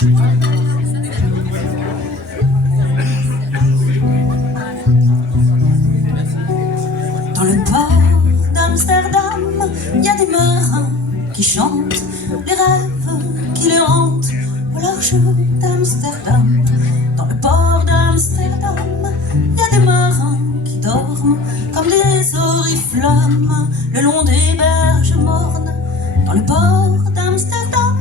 Dans le port d'Amsterdam, il y a des marins qui chantent les rêves qui les hantent au large d'Amsterdam. Dans le port d'Amsterdam, il y a des marins qui dorment comme des oriflammes le long des berges mornes. Dans le port d'Amsterdam,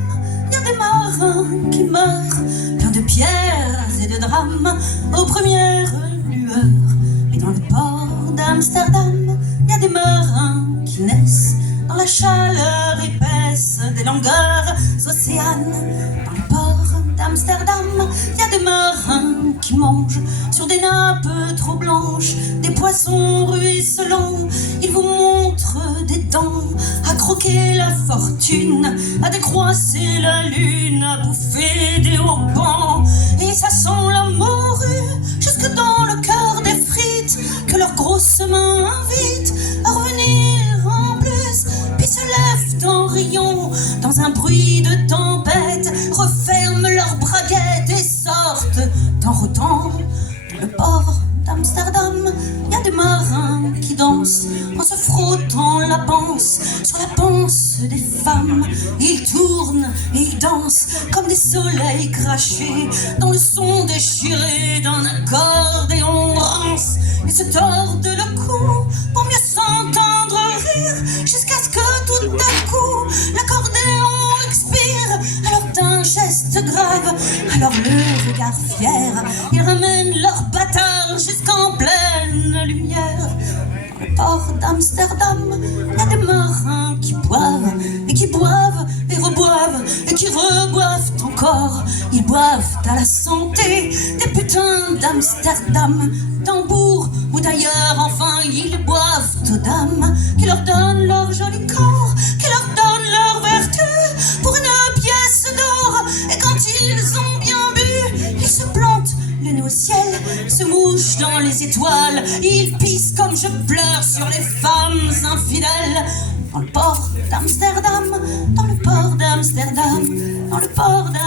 il y a des marins qui meurent pleins de pierres et de drames aux premières lueurs. Et dans le port d'Amsterdam, il y a des marins qui naissent dans la chaleur épaisse des longueurs océanes. Dans le port d'Amsterdam, il y a des marins qui mangent sur des nappes trop blanches des poissons ruisselants. Ils vous montrent des dents à croquer la fortune, à décroisser la lune, à bouffer des haubans. Et ça sent la morue jusque dans le cœur des frites que leurs grosses mains invitent à revenir en plus, puis se lèvent en riant dans un bruit de tempête, referment leurs braguettes et sortent en rotant. Dans le port d'Amsterdam, il y a des marins qui dansent en se frottant la panse sur la panse des femmes. Ils tournent et ils dansent comme des soleils crachés dans le son déchiré d'un accordéon rance. Ils se tordent le cou pour mieux s'entendre rire, jusqu'à ce que tout à coup l'accordéon expire. Alors d'un geste grave, alors le regard fier, ils ramènent leur bâtard jusqu'en pleine lumière. Dans le port d'Amsterdam, il y a des marins qui boivent et qui boivent et reboivent et qui reboivent encore. Ils boivent à la santé des putains d'Amsterdam, d'Hambourg ou d'ailleurs. Enfin ils boivent aux dames qui leur donnent leur joli corps, qui leur donnent leur vertu pour une pièce d'or. Et quand ils ont bien bu, ils se plantent le nez au ciel, se mouchent dans les étoiles. Ils pissent comme je pleure sur les femmes infidèles. Dans le port d'Amsterdam, dans le port d'Amsterdam, dans le port d'Amsterdam.